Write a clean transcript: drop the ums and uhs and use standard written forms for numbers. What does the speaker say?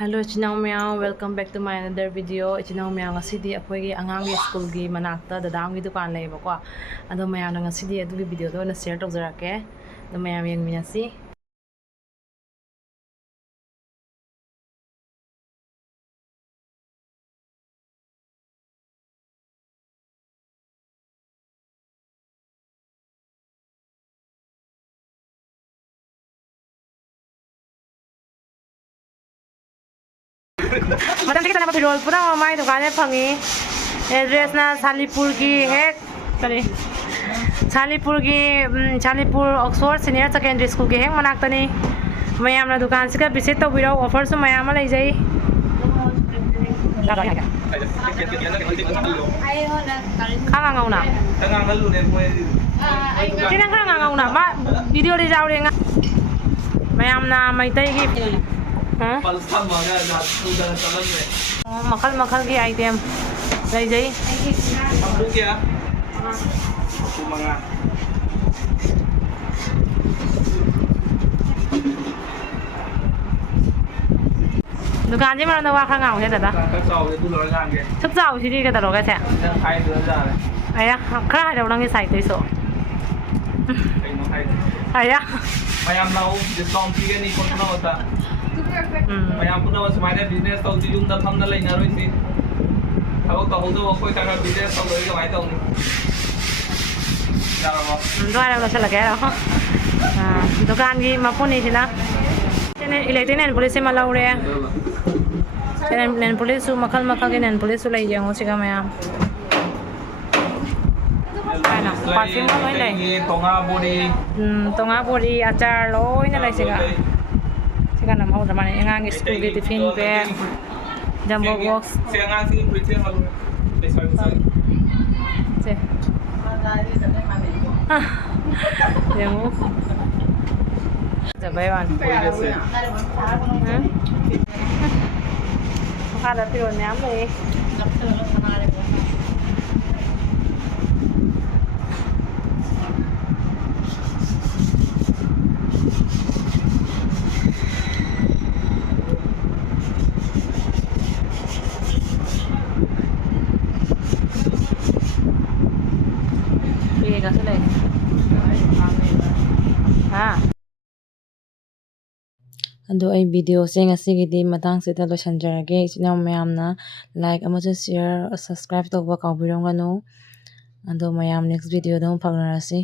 Hello, Ichinaw Meow. Welcome back to my another video. Ichinaw Meow ngasidi ako'y angangi school gi manakta dadam gi dukan leibako. Ado mayam na ngasidi adugi video do na share tawjarake. Ado mayam yengminasi. Madam kita na roll pura mamay dukan e phangi. Address na Salipur gi hek kali. Salipur Oxford Senior Secondary School gi hek manakta ni. Mayam na dukan sika visit tawbiro offer su mayam ma leijai. Khang ngau na. Kina khang ngau na ma video di jaw renga. Mayam na maitai gi makal ki item leijai. Dukan ji mana wa khang ngau he dada thuk jaw si di ka daro ka the aya khra da ulang ki sai toi so aya mayam lau discount pi ni kon na hota mayam puna was mine business tau yum da tham na lai na roi si thabo ta hodo koi ta business tau loi ka mai tau ni ya ba ndo ara la ke ra dukan gi mapuni sina chene electric nen police ma laure chene nen police su makal gi nen police su lai jang siga mayam ana parfum ma loi lai tonga body achar loi na lai siga siga nam hau ramane engang school gi tiffin bag jumbo box siang sing pretty malu che demo Dạ bạn. Ada tiron nyam đi. Iya kasih deh. Ado ay video se ngasigidi matangsida loisanjarage ichinaw mayamna like amaju share subscribe tawba kaubirongano ado mayam next video dong phagnarasi.